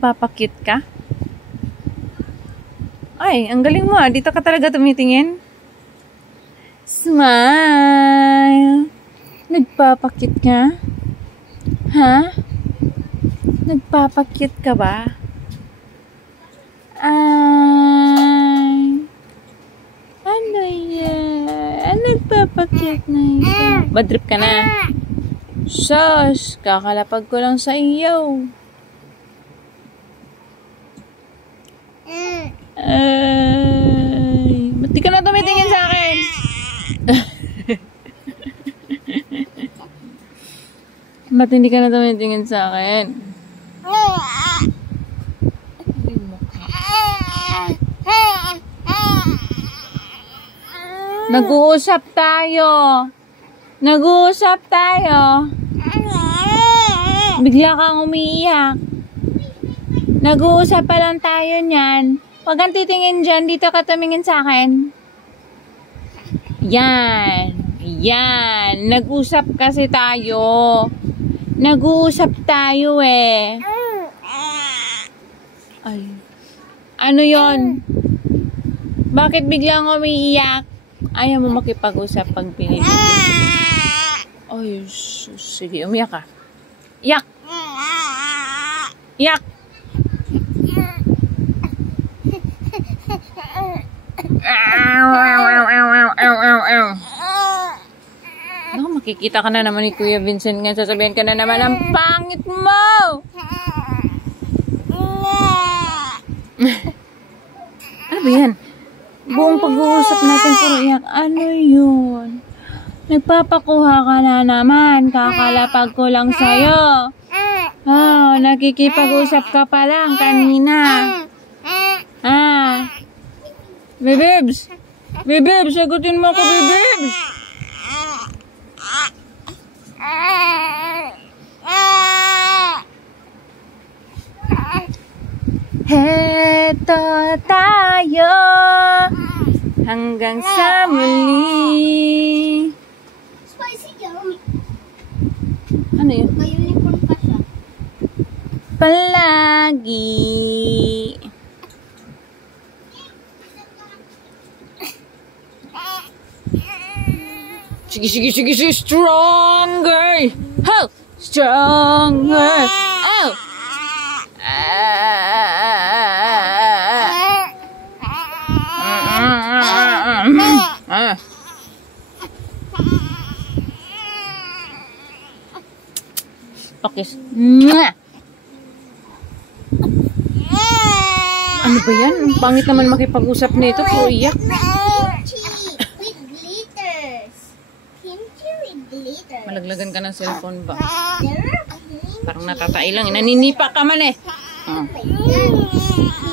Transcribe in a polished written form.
Nagpapakit ka? Ay, ang galing mo ah. Dito ka talaga tumitingin. Smile. Nagpapakit ka? Ha? Nagpapakit ka ba? Ay. Ano yan? Nagpapakit na yun. Badrip ka na. Sus, kakalapag ko lang sa iyo. Ay, ba't di ka na tumitingin sa akin? Ba't hindi ka na tumitingin sa akin? Nag-uusap tayo. Nag-uusap tayo. Bigla kang umiiyak. Nag-uusap pa lang tayo niyan. Huwag kang titingin dyan. Dito ka tumingin sa akin. Yan. Yan. Nag-usap kasi tayo. Nag-uusap tayo eh. Ay. Ano yon? Bakit biglang umiiyak? Ayaw mo makipag-usap pag pinilit. Ay, sige. Umiyak ka. Iyak! Iyak! Naku, makikita ka na naman ni Kuya Vincent nga. Sasabihin ka na naman, ang pangit mo! Ano ba yan? Buong pag-uusap natin puro iyak. Ano yun? Nagpapakuha ka na naman. Kakalapag ko lang sa'yo. Oh, nakikipag-usap ka pa lang kanina. Ah. Bebebs! Bebebs, sagutin mo ako, Bebebs! Heto tayo hanggang sa muli. Spicy yum. Ano yun? Naka-uniform pa siya. Palagi. Sige, sige, sige, sige. Stronger. Ho! Stronger. Oh! Pakis. Ano ba yan? Ang pangit naman makipag-usap nito. Puro iyak. With glitters. Kimchi with glitters. Malaglagan ka ng cellphone ba? There? Parang natatay lang. Naninipa ka man eh. Oh my God.